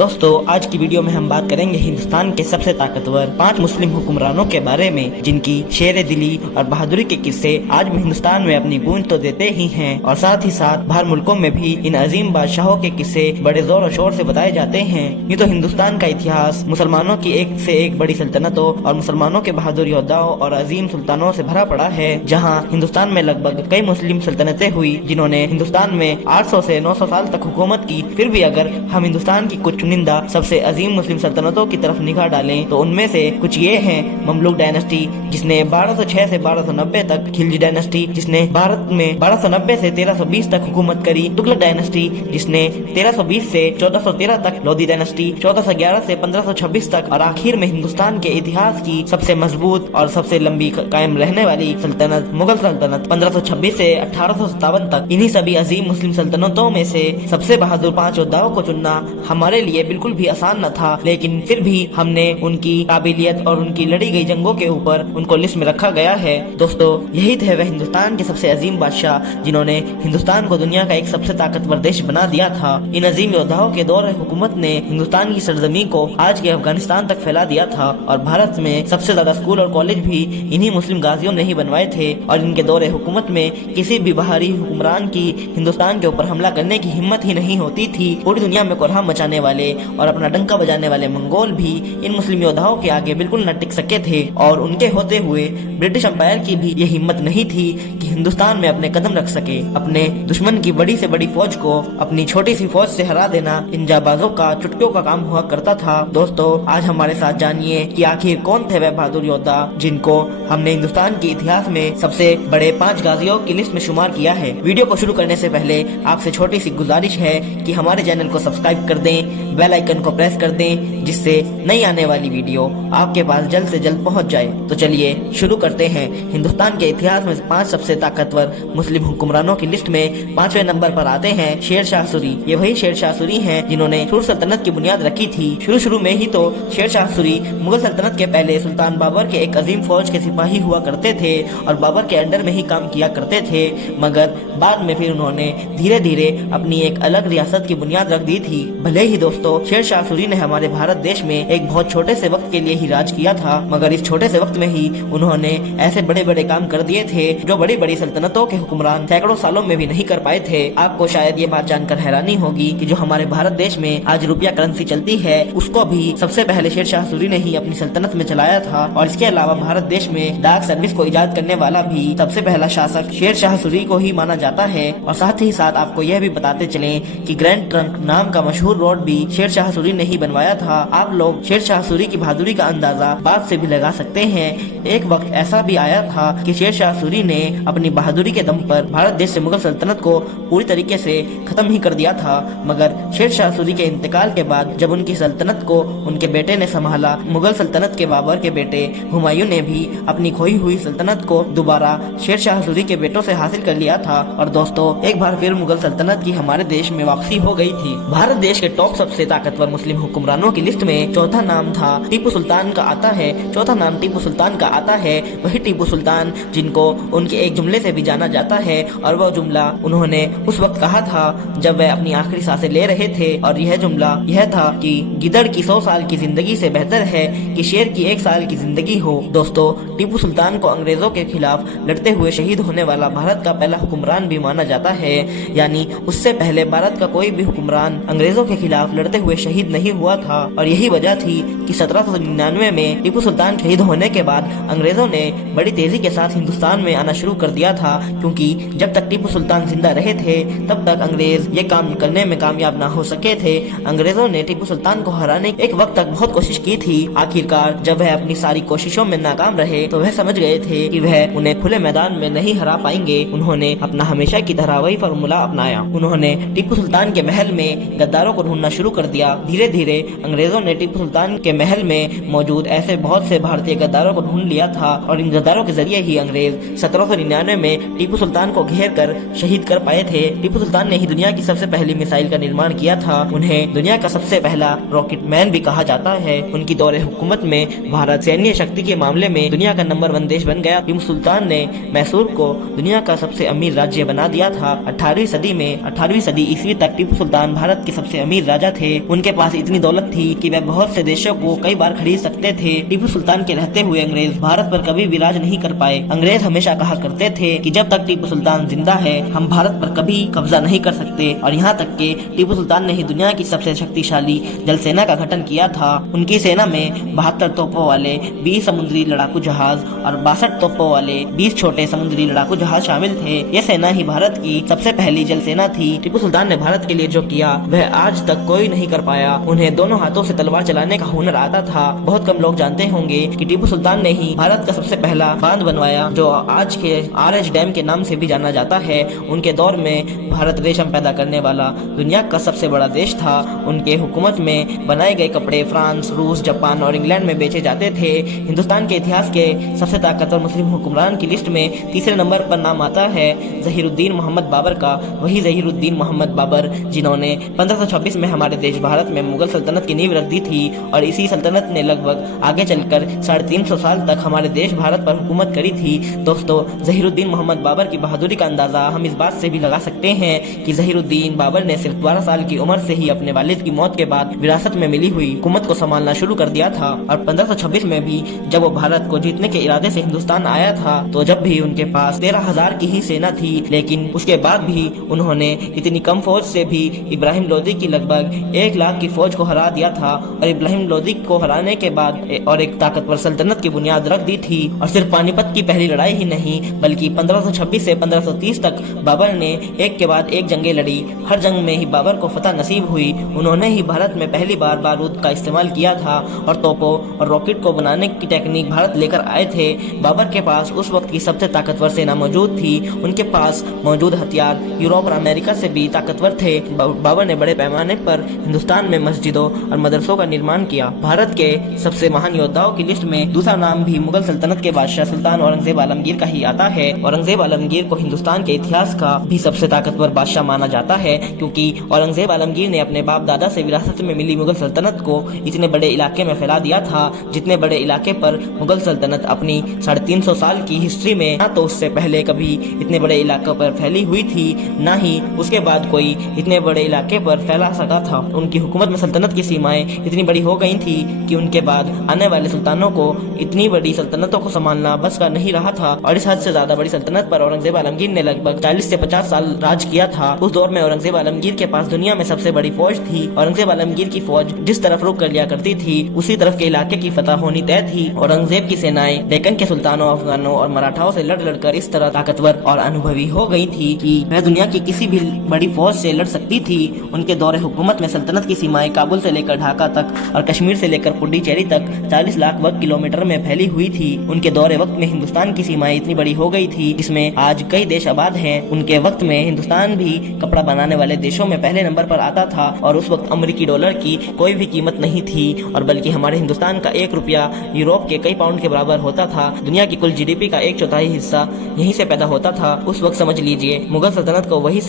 दोस्तों आज की वीडियो में हम बात करेंगे हिंदुस्तान के सबसे ताकतवर 5 मुस्लिम हुक्मरानों के बारे में, जिनकी शेर दिली और बहादुरी के किस्से आज भी हिंदुस्तान में अपनी गूंज तो देते ही हैं और साथ ही साथ बाहर मुल्कों में भी इन अजीम बादशाहों के किस्से बड़े जोर और शोर से बताए जाते हैं। ये तो हिंदुस्तान का इतिहास मुसलमानों की एक से एक बड़ी सल्तनतों और मुसलमानों के बहादुर योद्धाओं और अजीम सुल्तानों से भरा पड़ा है, जहाँ हिंदुस्तान में लगभग कई मुस्लिम सल्तनतें हुई जिन्होंने हिंदुस्तान में 800 से 900 साल तक हुकूमत की। फिर भी अगर हम हिंदुस्तान की कुछ चुनिंदा सबसे अजीम मुस्लिम सल्तनतों की तरफ निगाह डालें तो उनमें से कुछ ये हैं। ममलूक डायनेस्टी जिसने 1206 से 1290 तक, खिलजी डायनेस्टी जिसने भारत में 1290 से 1320 तक हुकूमत करी, तुगलक डायनेस्टी जिसने 1320 से 1413 तक, लोधी डायनेस्टी 1411 से 1526 तक और आखिर में हिंदुस्तान के इतिहास की सबसे मजबूत और सबसे लंबी कायम रहने वाली सल्तनत मुगल सल्तनत 1526 से 1857 तक। इन्हीं सभी अजीम मुस्लिम सल्तनतों में से सबसे बहादुर 5 योद्धाओं को चुनना हमारे लिए बिल्कुल भी आसान न था, लेकिन फिर भी हमने उनकी काबिलियत और उनकी लड़ी गई जंगों के ऊपर उनको लिस्ट में रखा गया है। दोस्तों यही थे वह हिंदुस्तान के सबसे अजीम बादशाह जिन्होंने हिंदुस्तान को दुनिया का एक सबसे ताकतवर देश बना दिया था। इन अजीम योद्धाओं के दौर हुकूमत ने हिंदुस्तान की सरजमी को आज के अफगानिस्तान तक फैला दिया था और भारत में सबसे ज्यादा स्कूल और कॉलेज भी इन्हीं मुस्लिम गाजियों ने ही बनवाए थे। और इनके दौर हुकूमत में किसी भी बाहरी हुक्मरान की हिंदुस्तान के ऊपर हमला करने की हिम्मत ही नहीं होती थी। पूरी दुनिया में कोरहा मचाने वाले और अपना डंका बजाने वाले मंगोल भी इन मुस्लिम योद्धाओं के आगे बिल्कुल न टिक सके थे और उनके होते हुए ब्रिटिश एम्पायर की भी ये हिम्मत नहीं थी कि हिंदुस्तान में अपने कदम रख सके। अपने दुश्मन की बड़ी से बड़ी फौज को अपनी छोटी सी फौज से हरा देना इन जाबाजों का चुटकियों का काम हुआ करता था। दोस्तों आज हमारे साथ जानिए कि आखिर कौन थे वह बहादुर योद्धा जिनको हमने हिंदुस्तान के इतिहास में सबसे बड़े 5 गाजियों की लिस्ट में शुमार किया है। वीडियो को शुरू करने से पहले आपसे छोटी सी गुजारिश है कि हमारे चैनल को सब्सक्राइब कर दें, बेल आइकन को प्रेस कर दें, जिससे नई आने वाली वीडियो आपके पास जल्द से जल्द पहुंच जाए। तो चलिए शुरू करते हैं। हिंदुस्तान के इतिहास में 5 सबसे ताकतवर मुस्लिम हुक्मरानों की लिस्ट में 5वें नंबर पर आते हैं शेर शाह सूरी। ये वही शेर शाह सूरी हैं जिन्होंने सुर सल्तनत की बुनियाद रखी थी। शुरू में ही तो शेर शाह सूरी मुगल सल्तनत के पहले सुल्तान बाबर के एक अजीम फौज के सिपाही हुआ करते थे और बाबर के अंडर में ही काम किया करते थे, मगर बाद में फिर उन्होंने धीरे धीरे अपनी एक अलग रियासत की बुनियाद रख दी थी। भले ही दोस्तों शेर शाह सूरी ने हमारे भारत देश में एक बहुत छोटे से वक्त के लिए ही राज किया था, मगर इस छोटे से वक्त में ही उन्होंने ऐसे बड़े बड़े काम कर दिए थे जो बड़ी बड़ी सल्तनतों के हुक्मरान सैकड़ों सालों में भी नहीं कर पाए थे। आपको शायद ये बात जानकर हैरानी होगी कि जो हमारे भारत देश में आज रुपया करेंसी चलती है उसको भी सबसे पहले शेर शाह सूरी ने ही अपनी सल्तनत में चलाया था। और इसके अलावा भारत देश में डाक सर्विस को इजाद करने वाला भी सबसे पहला शासक शेर शाह सूरी को ही माना जाता है। और साथ ही साथ आपको यह भी बताते चले कि ग्रैंड ट्रंक नाम का मशहूर रोड भी शेर शाह सूरी ने ही बनवाया था। आप लोग शेर शाह सूरी की बहादुरी का अंदाजा बात से भी लगा सकते हैं। एक वक्त ऐसा भी आया था कि शेर शाह सूरी ने अपनी बहादुरी के दम पर भारत देश से मुगल सल्तनत को पूरी तरीके से खत्म ही कर दिया था, मगर शेर शाह सूरी के इंतकाल के बाद जब उनकी सल्तनत को उनके बेटे ने संभाला, मुगल सल्तनत के बाबर के बेटे हुमायूं ने भी अपनी खोई हुई सल्तनत को दोबारा शेर शाह सूरी के बेटों से हासिल कर लिया था। और दोस्तों एक बार फिर मुगल सल्तनत की हमारे देश में वापसी हो गई थी। भारत देश के टॉप सबसे ताकतवर मुस्लिम हुक्मरानों की लिस्ट में चौथा नाम था टीपू सुल्तान का आता है। चौथा नाम टीपू सुल्तान का आता है, वही टीपू सुल्तान जिनको उनके एक जुमले से भी जाना जाता है, और वह जुमला उन्होंने उस वक्त कहा था जब वह अपनी आखिरी सांसें ले रहे थे। और यह जुमला यह था कि गिदड़ की 100 साल की जिंदगी से बेहतर है कि शेर की 1 साल की जिंदगी हो। दोस्तों टीपू सुल्तान को अंग्रेजों के खिलाफ लड़ते हुए शहीद होने वाला भारत का पहला हुक्मरान भी माना जाता है, यानी उससे पहले भारत का कोई भी हुक्मरान अंग्रेजों के खिलाफ लड़ते हुए शहीद नहीं हुआ था। और यही वजह थी कि 1799 में टीपू सुल्तान शहीद होने के बाद अंग्रेजों ने बड़ी तेजी के साथ हिंदुस्तान में आना शुरू कर दिया था, क्योंकि जब तक टीपू सुल्तान जिंदा रहे थे तब तक अंग्रेज ये काम करने में कामयाब ना हो सके थे। अंग्रेजों ने टीपू सुल्तान को हराने एक वक्त तक बहुत कोशिश की थी। आखिरकार जब वह अपनी सारी कोशिशों में नाकाम रहे तो वह समझ गए थे कि वह उन्हें खुले मैदान में नहीं हरा पाएंगे। उन्होंने अपना हमेशा की तरह वही फार्मूला अपनाया। उन्होंने टीपू सुल्तान के महल में गद्दारों को ढूंढना शुरू कर दिया। धीरे धीरे अंग्रेजों ने टीपू सुल्तान के महल में मौजूद ऐसे बहुत से भारतीय गद्दारों को ढूंढ लिया था और इन गद्दारों के जरिए ही अंग्रेज 1799 में टीपू सुल्तान को घेर कर शहीद कर पाए थे। टीपू सुल्तान ने ही दुनिया की सबसे पहली मिसाइल का निर्माण किया था। उन्हें दुनिया का सबसे पहला रॉकेट मैन भी कहा जाता है। उनकी दौरे हुकूमत में भारत सैन्य शक्ति के मामले में दुनिया का नंबर 1 देश बन गया। टीपू सुल्तान ने मैसूर को दुनिया का सबसे अमीर राज्य बना दिया था। 18वीं सदी ईस्वी तक टीपू सुल्तान भारत के सबसे अमीर राजा थे। उनके पास इतनी दौलत थी कि वह बहुत से देशों को कई बार खरीद सकते थे। टीपू सुल्तान के रहते हुए अंग्रेज भारत पर कभी भी राज नहीं कर पाए। अंग्रेज हमेशा कहा करते थे कि जब तक टीपू सुल्तान जिंदा है हम भारत पर कभी कब्जा नहीं कर सकते, और यहाँ तक कि टीपू सुल्तान ने ही दुनिया की सबसे शक्तिशाली जल सेना का गठन किया था। उनकी सेना में 72 तोपों वाले 20 समुद्री लड़ाकू जहाज और 62 तोपों वाले 20 छोटे समुद्री लड़ाकू जहाज शामिल थे। ये सेना ही भारत की सबसे पहली जल सेना थी। टीपू सुल्तान ने भारत के लिए जो किया वह आज तक कोई नहीं कर पाया। उन्हें दोनों हाथों से तलवार चलाने का हुनर आता था। बहुत कम लोग जानते होंगे कि टीपू सुल्तान ने ही भारत का सबसे पहला बांध बनवाया, जो आज के RH डैम के नाम से भी जाना जाता है। उनके दौर में भारत रेशम पैदा करने वाला दुनिया का सबसे बड़ा देश था। उनके हुकूमत में बनाए गए कपड़े फ्रांस, रूस, जापान और इंग्लैंड में बेचे जाते थे। हिंदुस्तान के इतिहास के सबसे ताकतवर मुस्लिम हुक्मरान की लिस्ट में तीसरे नंबर पर नाम आता है जहीरुद्दीन मोहम्मद बाबर का। वही जहीरुद्दीन मोहम्मद बाबर जिन्होंने 1526 में हमारे देश भारत में मुगल सल्तनत की नींव रख दी थी, और इसी सल्तनत ने लगभग आगे चलकर 350 साल तक हमारे देश भारत पर हुकूमत करी थी। दोस्तों, जहीरुद्दीन मोहम्मद बाबर की बहादुरी का अंदाजा हम इस बात से भी लगा सकते हैं कि जहीरुद्दीन बाबर ने सिर्फ 12 साल की उम्र से ही अपने वालिद की मौत के बाद विरासत में मिली हुई हुकूमत को संभालना शुरू कर दिया था। और 1526 में भी जब वो भारत को जीतने के इरादे से हिंदुस्तान आया था, तो जब भी उनके पास 13,000 की ही सेना थी, लेकिन उसके बाद भी उन्होंने इतनी कम फौज से भी इब्राहिम लोदी की लगभग 1 लाख की फौज को हरा दिया था। और इब्राहिम लोदी को हराने के बाद और एक ताकतवर सल्तनत की बुनियाद रख दी थी। और सिर्फ पानीपत की पहली लड़ाई ही नहीं, बल्कि 1526 से 1530 तक बाबर ने एक के बाद एक जंगें लड़ी। हर जंग में ही बाबर को फतह नसीब हुई। उन्होंने ही भारत में पहली बार बारूद का इस्तेमाल किया था और तोपों और रॉकेट को बनाने की टेक्निक भारत लेकर आए थे। बाबर के पास उस वक्त की सबसे ताकतवर सेना मौजूद थी। उनके पास मौजूद हथियार यूरोप और अमेरिका से भी ताकतवर थे। बाबर ने बड़े पैमाने पर हिंदुस्तान में मस्जिदों और मदरसों का निर्माण किया। भारत के सबसे महान योद्धाओं की लिस्ट में दूसरा नाम भी मुगल सल्तनत के बादशाह सुल्तान औरंगजेब आलमगीर का ही आता है। औरंगजेब आलमगीर को हिंदुस्तान के इतिहास का भी सबसे ताकतवर बादशाह माना जाता है, क्योंकि औरंगजेब आलमगीर ने अपने बाप दादा से विरासत में मिली मुगल सल्तनत को इतने बड़े इलाके में फैला दिया था, जितने बड़े इलाके पर मुगल सल्तनत अपनी 350 साल की हिस्ट्री में ना तो उससे पहले कभी इतने बड़े इलाकों पर फैली हुई थी, ना ही उसके बाद कोई इतने बड़े इलाके पर फैला सका था। उनकी हुकूमत में सल्तनत की सीमाएं इतनी बड़ी हो गई थी कि उनके बाद आने वाले सुल्तानों को इतनी बड़ी सल्तनतों को संभालना बस का नहीं रहा था। और इस हद से ज्यादा बड़ी सल्तनत पर औरंगजेब आलमगीर ने लगभग 40 से 50 साल राज किया था। उस दौर में औरंगजेब आलमगीर के पास दुनिया में सबसे बड़ी फौज थी। औरंगजेब आलमगीर की फौज जिस तरफ रुख कर लिया करती थी, उसी तरफ के इलाके की फतह होनी तय थी। औरंगजेब की सेनाएं डेक्कन के सुल्तानों, अफगानों और मराठाओं से लड़ लड़कर इस तरह ताकतवर और अनुभवी हो गई थी कि वह दुनिया की किसी भी बड़ी फौज से लड़ सकती थी। उनके दौरे हुकूमत में सल्तनत की सीमाएं काबुल से लेकर ढाका तक और कश्मीर से लेकर पुडुचेरी तक 40 लाख वर्ग किलोमीटर में फैली हुई थी। उनके दौरे वक्त में हिंदुस्तान की सीमाएं इतनी बड़ी हो गई थी जिसमें आज कई देश आबाद हैं। उनके वक्त में हिंदुस्तान भी कपड़ा बनाने वाले देशों में पहले नंबर पर आता था, और उस वक्त अमेरिकी डॉलर की कोई भी कीमत नहीं थी, और बल्कि हमारे हिंदुस्तान का 1 रुपया यूरोप के कई पाउंड के बराबर होता था। दुनिया की कुल GDP का 1/4 हिस्सा यहीं से पैदा होता था। उस वक्त समझ लीजिए मुगल सल्तनत का वही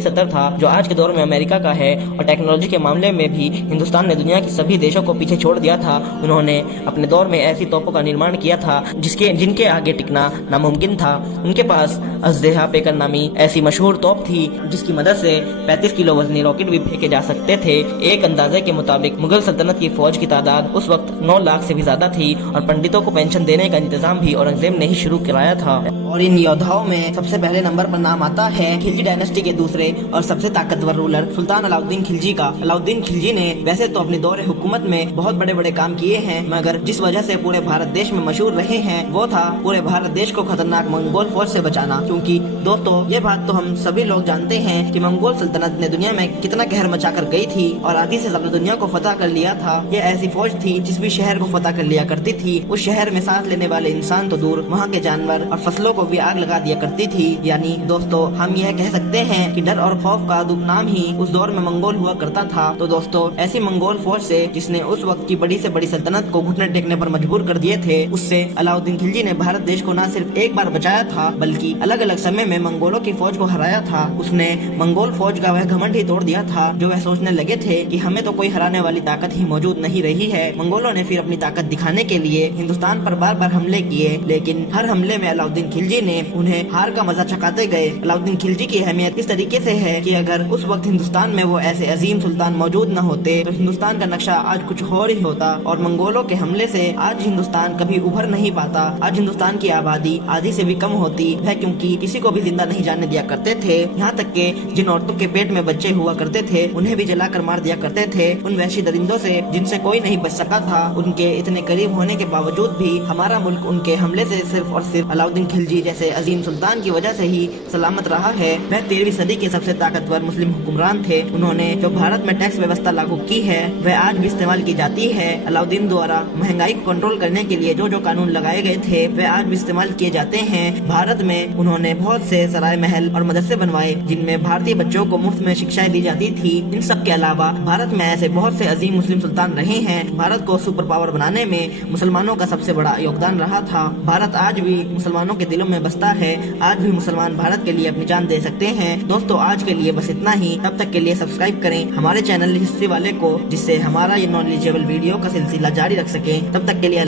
सतर था जो आज के दौर में अमेरिका का है। और टेक्नोलॉजी के मामले में भी हिंदुस्तान ने दुनिया के सभी देशों को पीछे छोड़ दिया था। उन्होंने अपने दौर में ऐसी तोपों का निर्माण किया था जिनके आगे टिकना नामुमकिन था। उनके पास अज़्ज़ेहा पेकर नामी ऐसी मशहूर तोप थी जिसकी मदद से 35 किलो वजनी रॉकेट भी फेंके जा सकते थे। एक अंदाजे के मुताबिक मुगल सल्तनत की फौज की तादाद उस वक्त 9 लाख से भी ज्यादा थी, और पंडितों को पेंशन देने का इंतजाम भी औरंगजेब ने ही शुरू कराया था। और इन योद्धाओं में सबसे पहले नंबर पर नाम आता है खिलजी डायनेस्टी के दूसरे और सबसे ताकतवर रूलर सुल्तान अलाउद्दीन खिलजी का। अलाउद्दीन खिलजी ने वैसे तो अपने दौरे हुकूमत में बहुत बड़े बड़े काम किए हैं, मगर जिस वजह से पूरे भारत देश में मशहूर रहे हैं वो था पूरे भारत देश को खतरनाक मंगोल फौज से बचाना। क्योंकि दोस्तों ये बात तो हम सभी लोग जानते हैं कि मंगोल सल्तनत ने दुनिया में कितना कहर मचा कर गई थी और आधी से ज्यादा दुनिया को फतह कर लिया था। ये ऐसी फौज थी जिस भी शहर को फतह कर लिया करती थी, उस शहर में सांस लेने वाले इंसान तो दूर, वहाँ के जानवर और फसलों को भी आग लगा दिया करती थी। यानी दोस्तों हम यह कह सकते हैं कि डर और खौफ का नाम ही उस दौर में मंगोल हुआ करता था। तो दोस्तों ऐसी मंगोल फौज से जिसने उस वक्त की बड़ी से बड़ी सल्तनत को घुटने टेकने पर मजबूर कर दिए थे, उससे अलाउद्दीन खिलजी ने भारत देश को न सिर्फ एक बार बचाया था बल्कि अलग अलग समय में मंगोलों की फौज को हराया था। उसने मंगोल फौज का वह घमंड ही तोड़ दिया था जो वह सोचने लगे थे कि हमें तो कोई हराने वाली ताकत ही मौजूद नहीं रही है। मंगोलों ने फिर अपनी ताकत दिखाने के लिए हिंदुस्तान पर बार बार हमले किए, लेकिन हर हमले में अलाउद्दीन खिलजी खिलजी ने उन्हें हार का मजा चखाते गए। अलाउद्दीन खिलजी की अहमियत इस तरीके से है कि अगर उस वक्त हिंदुस्तान में वो ऐसे अजीम सुल्तान मौजूद न होते तो हिंदुस्तान का नक्शा आज कुछ और ही होता और मंगोलों के हमले से आज हिंदुस्तान कभी उभर नहीं पाता। आज हिंदुस्तान की आबादी आधी से भी कम होती है, क्योंकि किसी को भी जिंदा नहीं जाने दिया करते थे। यहाँ तक के जिन औरतों के पेट में बच्चे हुआ करते थे उन्हें भी जलाकर मार दिया करते थे। उन वहशी दरिंदों से जिनसे कोई नहीं बच सका था, उनके इतने करीब होने के बावजूद भी हमारा मुल्क उनके हमले से सिर्फ और सिर्फ अलाउद्दीन खिलजी जैसे अजीम सुल्तान की वजह से ही सलामत रहा है। वह 13वीं सदी के सबसे ताकतवर मुस्लिम हुक्मरान थे। उन्होंने जो भारत में टैक्स व्यवस्था लागू की है वह आज भी इस्तेमाल की जाती है। अलाउद्दीन द्वारा महंगाई को कंट्रोल करने के लिए जो जो कानून लगाए गए थे वह आज भी इस्तेमाल किए जाते हैं। भारत में उन्होंने बहुत से सराय महल और मदरसे बनवाए जिनमें भारतीय बच्चों को मुफ्त में शिक्षाएं दी जाती थी। इन सब के अलावा भारत में ऐसे बहुत से अजीम मुस्लिम सुल्तान रहे हैं। भारत को सुपर पावर बनाने में मुसलमानों का सबसे बड़ा योगदान रहा था। भारत आज भी मुसलमानों के दिलों में बसता है। आज भी मुसलमान भारत के लिए अपनी जान दे सकते हैं। दोस्तों, आज के लिए बस इतना ही। तब तक के लिए सब्सक्राइब करें हमारे चैनल हिस्ट्री वाले को, जिससे हमारा ये नॉलेजेबल वीडियो का सिलसिला जारी रख सके। तब तक के लिए